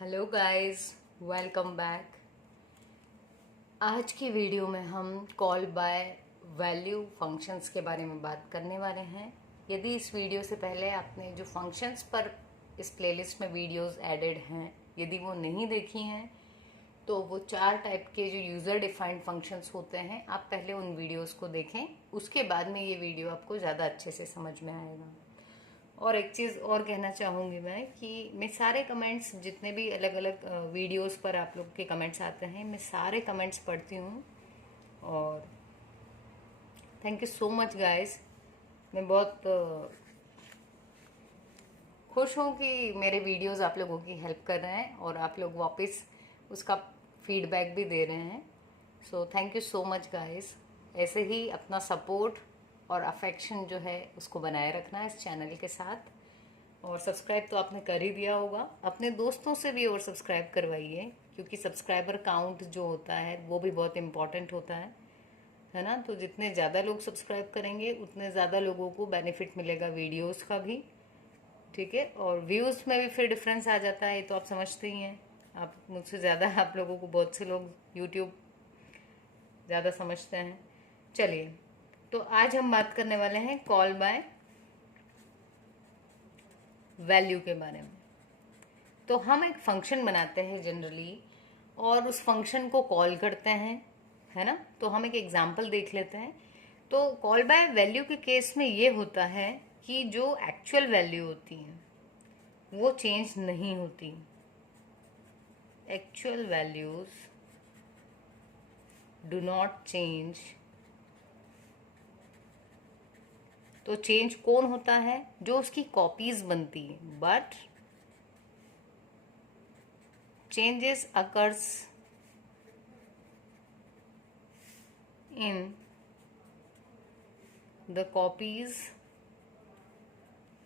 Hello guys, welcome back. आज की video में हम कॉल बाय वैल्यू फंक्शंस के बारे में बात करने वाले हैं। यदि इस वीडियो से पहले आपने जो फंक्शंस पर इस प्लेलिस्ट में वीडियोस एडेड हैं, यदि वो नहीं देखी हैं तो वो 4 टाइप के जो यूज़र डिफाइंड फंक्शंस होते हैं, आप पहले उन वीडियोस को देखें। उसके बाद में ये वीडियो आपको ज़्यादा अच्छे से समझ में आएगा। और एक चीज़ और कहना चाहूँगी मैं कि मैं सारे कमेंट्स, जितने भी अलग अलग वीडियोस पर आप लोग के कमेंट्स आते हैं, मैं सारे कमेंट्स पढ़ती हूँ। और thank you so much guys. मैं बहुत खुश हूँ कि मेरे वीडियोस आप लोगों की हेल्प कर रहे हैं और आप लोग वापस उसका फीडबैक भी दे रहे हैं। So thank you so much guys. ऐसे ही अपना सपोर्ट और अफेक्शन जो है उसको बनाए रखना इस चैनल के साथ। और सब्सक्राइब तो आपने कर ही दिया होगा, अपने दोस्तों से भी और सब्सक्राइब करवाइए, क्योंकि सब्सक्राइबर काउंट जो होता है वो भी बहुत इम्पॉर्टेंट होता है ना। तो जितने ज़्यादा लोग सब्सक्राइब करेंगे उतने ज़्यादा लोगों को बेनिफिट मिलेगा वीडियोस का भी, ठीक है। और व्यूज़ में भी फिर डिफरेंस आ जाता है, ये तो आप समझते ही हैं। आप मुझसे ज़्यादा, आप लोगों को बहुत से लोग यूट्यूब ज़्यादा समझते हैं। चलिए, तो आज हम बात करने वाले हैं कॉल बाय वैल्यू के बारे में। तो हम एक फंक्शन बनाते हैं जनरली और उस फंक्शन को कॉल करते हैं, है ना। तो हम एक एग्जांपल देख लेते हैं। तो कॉल बाय वैल्यू के केस में ये होता है कि जो एक्चुअल वैल्यू होती है वो चेंज नहीं होती। Actual values do not change. तो चेंज कौन होता है? जो उसकी कॉपीज बनती है, but changes occurs in the copies,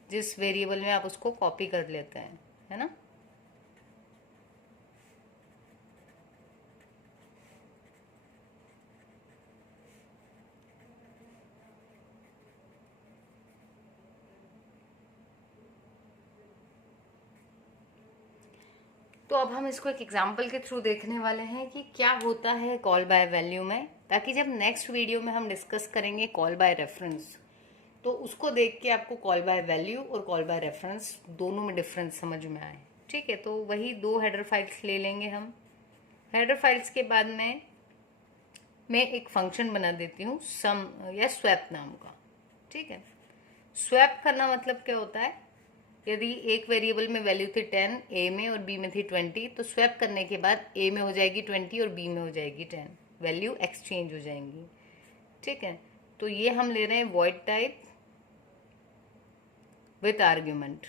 जिस वेरिएबल में आप उसको कॉपी कर लेते हैं, है ना। तो अब हम इसको एक एग्जांपल के थ्रू देखने वाले हैं कि क्या होता है कॉल बाय वैल्यू में, ताकि जब नेक्स्ट वीडियो में हम डिस्कस करेंगे कॉल बाय रेफरेंस, तो उसको देख के आपको कॉल बाय वैल्यू और कॉल बाय रेफरेंस दोनों में डिफरेंस समझ में आए, ठीक है। तो वही 2 हेडर फाइल्स ले लेंगे हम। हेडर फाइल्स के बाद में मैं एक फंक्शन बना देती हूँ सम या स्वैप नाम का, ठीक है। स्वैप करना मतलब क्या होता है? यदि एक वेरिएबल में वैल्यू थी 10 ए में और बी में थी 20, तो स्वैप करने के बाद ए में हो जाएगी 20 और बी में हो जाएगी 10, वैल्यू एक्सचेंज हो जाएंगी, ठीक है। तो ये हम ले रहे हैं वॉइड टाइप विथ आर्ग्यूमेंट।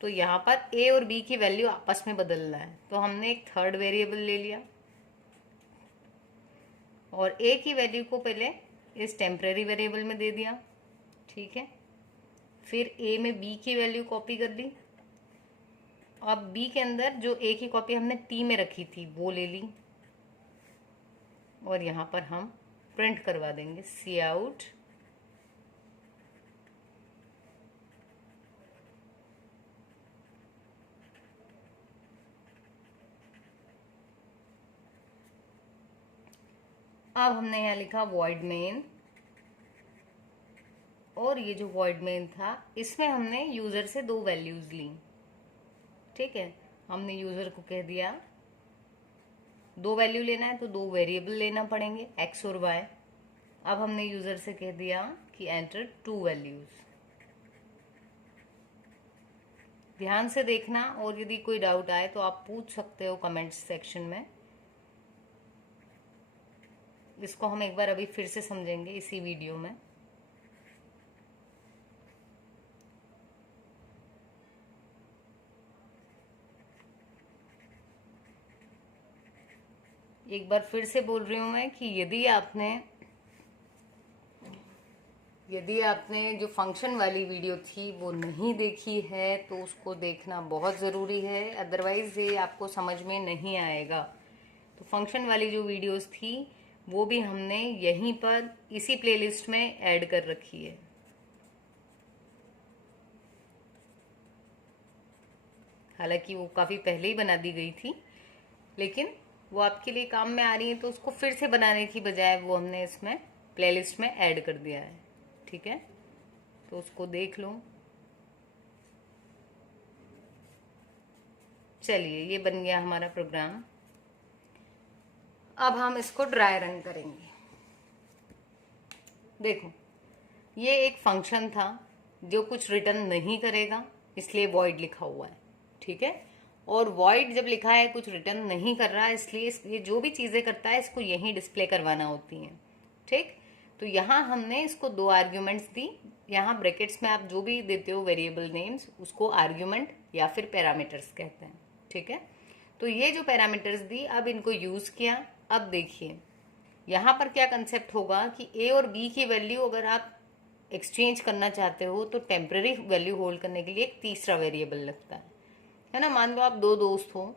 तो यहाँ पर ए और बी की वैल्यू आपस में बदलना है, तो हमने एक थर्ड वेरिएबल ले लिया और ए की वैल्यू को पहले इस टेम्परेरी वेरिएबल में दे दिया, ठीक है। फिर ए में बी की वैल्यू कॉपी कर ली। अब बी के अंदर जो ए की कॉपी हमने पी में रखी थी वो ले ली और यहाँ पर हम प्रिंट करवा देंगे सी आउट अब हमने यहाँ लिखा वॉइड मेन, और ये जो वॉइड मेन था इसमें हमने यूजर से 2 वैल्यूज ली, ठीक है। हमने यूजर को कह दिया 2 वैल्यू लेना है तो 2 वेरिएबल लेना पड़ेंगे, एक्स और वाई। अब हमने यूजर से कह दिया कि एंटर 2 वैल्यूज। ध्यान से देखना, और यदि कोई डाउट आए तो आप पूछ सकते हो कमेंट सेक्शन में। इसको हम एक बार अभी फिर से समझेंगे इसी वीडियो में। एक बार फिर से बोल रही हूं मैं कि यदि आपने जो फंक्शन वाली वीडियो थी वो नहीं देखी है तो उसको देखना बहुत ज़रूरी है, अदरवाइज़ ये आपको समझ में नहीं आएगा। तो फंक्शन वाली जो वीडियोस थी वो भी हमने यहीं पर इसी प्लेलिस्ट में ऐड कर रखी है। हालांकि वो काफ़ी पहले ही बना दी गई थी, लेकिन वो आपके लिए काम में आ रही है, तो उसको फिर से बनाने की बजाय वो हमने इसमें प्लेलिस्ट में ऐड कर दिया है। ठीक है, तो उसको देख लो। चलिए, ये बन गया हमारा प्रोग्राम। अब हम इसको ड्राई रन करेंगे। देखो, ये एक फंक्शन था जो कुछ रिटर्न नहीं करेगा, इसलिए वॉइड लिखा हुआ है। ठीक है, और वॉइड जब लिखा है कुछ रिटर्न नहीं कर रहा है, इसलिए ये जो भी चीज़ें करता है इसको यहीं डिस्प्ले करवाना होती हैं। ठीक, तो यहाँ हमने इसको 2 आर्ग्यूमेंट्स दी। यहाँ ब्रैकेट्स में आप जो भी देते हो वेरिएबल नेम्स, उसको आर्ग्यूमेंट या फिर पैरामीटर्स कहते हैं। ठीक है, तो ये जो पैरामीटर्स दी, अब इनको यूज़ किया। अब देखिए यहाँ पर क्या कंसेप्ट होगा कि ए और बी की वैल्यू अगर आप एक्सचेंज करना चाहते हो तो टेम्पररी वैल्यू होल्ड करने के लिए एक तीसरा वेरिएबल लगता है ना। मान लो आप 2 दोस्त हो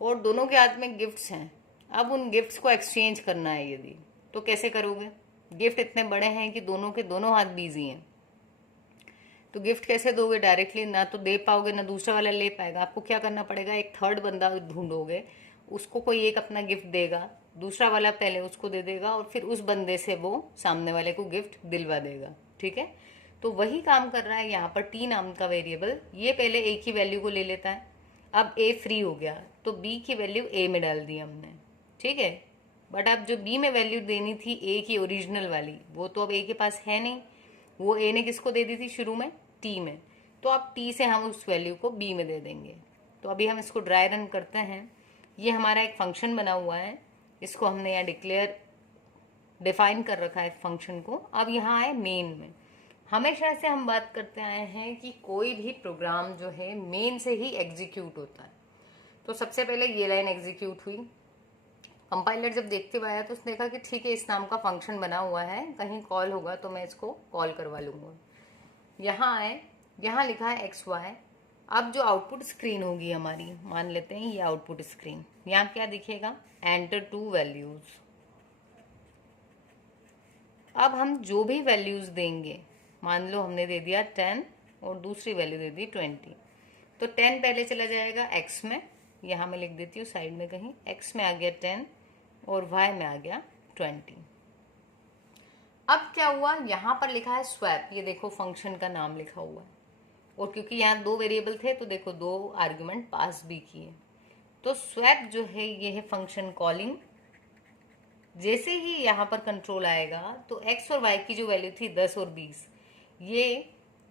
और दोनों के हाथ में गिफ्ट्स हैं। अब उन गिफ्ट्स को एक्सचेंज करना है यदि, तो कैसे करोगे? गिफ्ट इतने बड़े हैं कि दोनों के दोनों हाथ बिजी हैं, तो गिफ्ट कैसे दोगे? डायरेक्टली ना तो दे पाओगे, ना दूसरा वाला ले पाएगा। आपको क्या करना पड़ेगा, एक थर्ड बंदा ढूंढोगे, उसको कोई एक अपना गिफ्ट देगा, दूसरा वाला पहले उसको दे देगा और फिर उस बंदे से वो सामने वाले को गिफ्ट दिलवा देगा। ठीक है, तो वही काम कर रहा है यहाँ पर टी नाम का वेरिएबल। ये पहले ए की वैल्यू को ले लेता है। अब ए फ्री हो गया तो बी की वैल्यू ए में डाल दी हमने। ठीक है, बट अब जो बी में वैल्यू देनी थी ए की ओरिजिनल वाली, वो तो अब ए के पास है नहीं। वो ए ने किसको दे दी थी शुरू में? टी में। तो अब टी से हम उस वैल्यू को बी में दे देंगे। तो अभी हम इसको ड्राई रन करते हैं। ये हमारा एक फंक्शन बना हुआ है, इसको हमने यहाँ डिफाइन कर रखा है फंक्शन को। अब यहाँ आए मेन में। हमेशा से हम बात करते आए हैं कि कोई भी प्रोग्राम जो है मेन से ही एग्जीक्यूट होता है। तो सबसे पहले ये लाइन एग्जीक्यूट हुई। कंपाइलर जब देखते हुए आया तो उसने देखा कि ठीक है, इस नाम का फंक्शन बना हुआ है, कहीं कॉल होगा तो मैं इसको कॉल करवा लूँगा। यहाँ आए, यहाँ लिखा है एक्स वाई। अब जो आउटपुट स्क्रीन होगी हमारी, मान लेते हैं ये आउटपुट स्क्रीन, यहाँ क्या दिखेगा? Enter 2 values. अब हम जो भी वैल्यूज देंगे, मान लो हमने दे दिया 10 और दूसरी वैल्यू दे दी 20, तो 10 पहले चला जाएगा एक्स में, यहाँ मैं लिख देती हूँ साइड में कहीं, एक्स में आ गया 10 और वाई में आ गया 20। अब क्या हुआ, यहाँ पर लिखा है स्वैप। ये देखो फंक्शन का नाम लिखा हुआ है, और क्योंकि यहाँ 2 वेरिएबल थे तो देखो 2 आर्ग्यूमेंट पास भी किए। तो स्वैप जो है ये है फंक्शन कॉलिंग। जैसे ही यहाँ पर कंट्रोल आएगा तो एक्स और वाई की जो वैल्यू थी 10 और 20, ये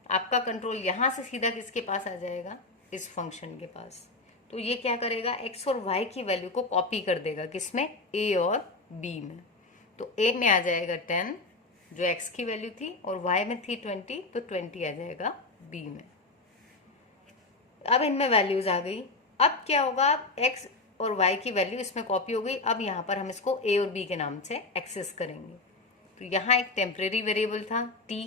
आपका कंट्रोल यहाँ से सीधा किसके पास आ जाएगा? इस फंक्शन के पास। तो ये क्या करेगा, एक्स और वाई की वैल्यू को कॉपी कर देगा, किसमें? ए और बी में। तो ए में आ जाएगा 10 जो एक्स की वैल्यू थी, और वाई में थी 20, तो 20 आ जाएगा बी में। अब इनमें वैल्यूज आ गई। अब क्या होगा, एक्स और वाई की वैल्यू इसमें कॉपी हो गई। अब यहाँ पर हम इसको ए और बी के नाम से एक्सेस करेंगे। तो यहाँ एक टेम्परेरी वेरिएबल था टी।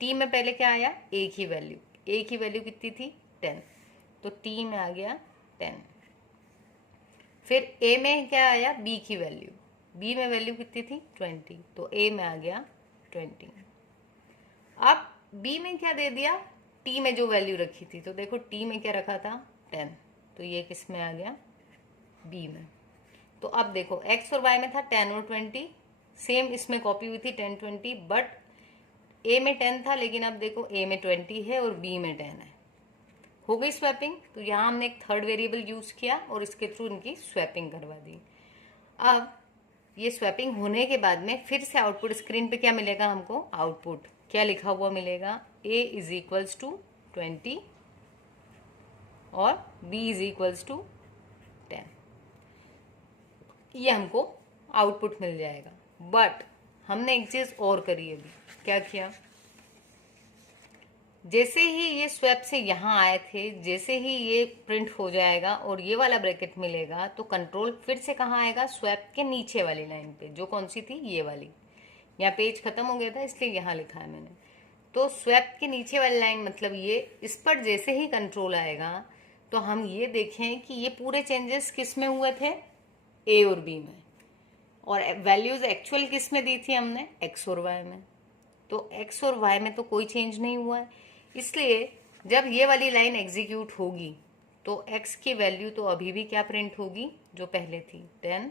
टी में पहले क्या आया? ए की वैल्यू। ए की वैल्यू कितनी थी? 10, तो टी में आ गया 10। फिर ए में क्या आया? बी की वैल्यू। बी में वैल्यू कितनी थी? 20, तो ए में आ गया 20। अब बी में क्या दे दिया? टी में जो वैल्यू रखी थी, तो देखो टी में क्या रखा था? 10, तो ये किस में आ गया? बी में। तो अब देखो एक्स और वाई में था 10 और 20, सेम इसमें कॉपी हुई थी 10 20, बट ए में 10 था, लेकिन अब देखो ए में 20 है और बी में 10 है। हो गई स्वैपिंग। तो यहाँ हमने एक थर्ड वेरिएबल यूज किया और इसके थ्रू इनकी स्वैपिंग करवा दी। अब ये स्वैपिंग होने के बाद में फिर से आउटपुट स्क्रीन पे क्या मिलेगा हमको? आउटपुट क्या लिखा हुआ मिलेगा? a इज इक्वल्स टू 20 और b इज इक्वल्स टू 10। ये हमको आउटपुट मिल जाएगा। बट हमने एक चीज और करी अभी। क्या किया? जैसे ही ये स्वैप से यहाँ आए थे, जैसे ही ये प्रिंट हो जाएगा और ये वाला ब्रैकेट मिलेगा, तो कंट्रोल फिर से कहाँ आएगा? स्वैप के नीचे वाली लाइन पे, जो कौन सी थी? ये वाली। यहाँ पेज खत्म हो गया था इसलिए यहाँ लिखा है मैंने। तो स्वैप के नीचे वाली लाइन मतलब ये, इस पर जैसे ही कंट्रोल आएगा तो हम ये देखें कि ये पूरे चेंजेस किस में हुए थे? ए और बी में। और वैल्यूज एक्चुअल किस में दी थी हमने? एक्स और वाई में। तो एक्स और वाई में तो कोई चेंज नहीं हुआ है, इसलिए जब ये वाली लाइन एग्जीक्यूट होगी तो x की वैल्यू तो अभी भी क्या प्रिंट होगी, जो पहले थी 10,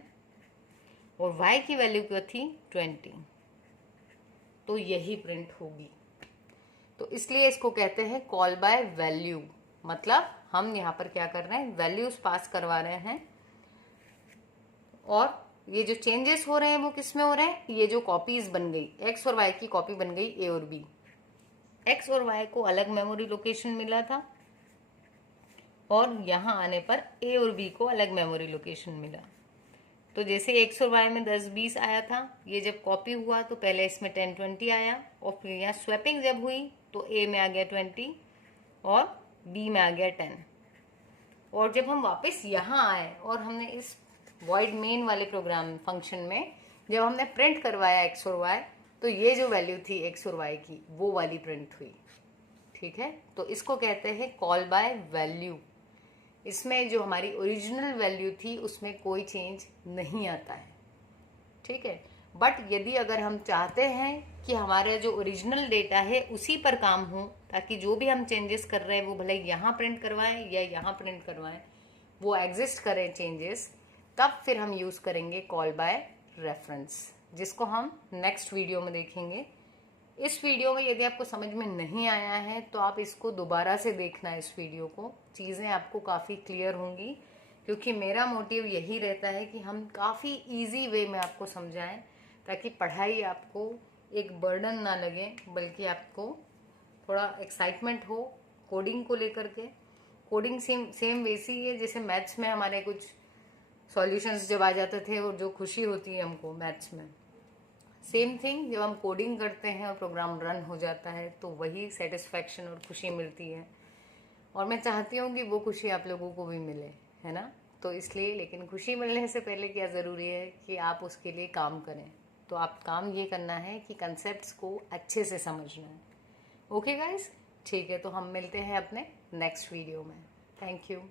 और y की वैल्यू क्या थी 20, तो यही प्रिंट होगी। तो इसलिए इसको कहते हैं कॉल बाय वैल्यू, मतलब हम यहाँ पर क्या कर रहे हैं, वैल्यूज पास करवा रहे हैं, और ये जो चेंजेस हो रहे हैं वो किस में हो रहे हैं, ये जो कॉपीज बन गई, एक्स और वाई की कॉपी बन गई ए और बी। एक्स और वाई को अलग मेमोरी लोकेशन मिला था, और यहाँ आने पर ए और बी को अलग मेमोरी लोकेशन मिला। तो जैसे एक्स और वाई में 10-20 आया था, ये जब कॉपी हुआ तो पहले इसमें 10-20 आया, और फिर यहाँ स्वैपिंग जब हुई तो ए में आ गया 20 और बी में आ गया 10। और जब हम वापस यहाँ आए और हमने इस वॉइड मेन वाले प्रोग्राम फंक्शन में जब हमने प्रिंट करवाया एक्स और वाई, तो ये जो वैल्यू थी एक्स और वाई की वो वाली प्रिंट हुई। ठीक है, तो इसको कहते हैं कॉल बाय वैल्यू। इसमें जो हमारी ओरिजिनल वैल्यू थी उसमें कोई चेंज नहीं आता है। ठीक है, बट यदि अगर हम चाहते हैं कि हमारा जो ओरिजिनल डेटा है उसी पर काम हो, ताकि जो भी हम चेंजेस कर रहे हैं वो भले यहाँ प्रिंट करवाएं या यहाँ प्रिंट करवाएं, वो एग्जिस्ट करें चेंजेस, तब फिर हम यूज़ करेंगे कॉल बाय रेफरेंस, जिसको हम नेक्स्ट वीडियो में देखेंगे। इस वीडियो में यदि आपको समझ में नहीं आया है तो आप इसको दोबारा से देखना, इस वीडियो को, चीज़ें आपको काफ़ी क्लियर होंगी, क्योंकि मेरा मोटिव यही रहता है कि हम काफ़ी इजी वे में आपको समझाएं, ताकि पढ़ाई आपको एक बर्डन ना लगे, बल्कि आपको थोड़ा एक्साइटमेंट हो कोडिंग को लेकर के। कोडिंग सेम वैसी है जैसे मैथ्स में हमारे कुछ सॉल्यूशंस जब आ जाते थे और जो खुशी होती है हमको मैथ्स में, सेम थिंग जब हम कोडिंग करते हैं और प्रोग्राम रन हो जाता है तो वही सेटिस्फैक्शन और खुशी मिलती है, और मैं चाहती हूँ कि वो खुशी आप लोगों को भी मिले, है ना। तो इसलिए, लेकिन खुशी मिलने से पहले क्या ज़रूरी है कि आप उसके लिए काम करें। तो आप काम ये करना है कि कंसेप्ट्स को अच्छे से समझना है। ओके गाइस, ठीक है, तो हम मिलते हैं अपने नेक्स्ट वीडियो में। Thank you.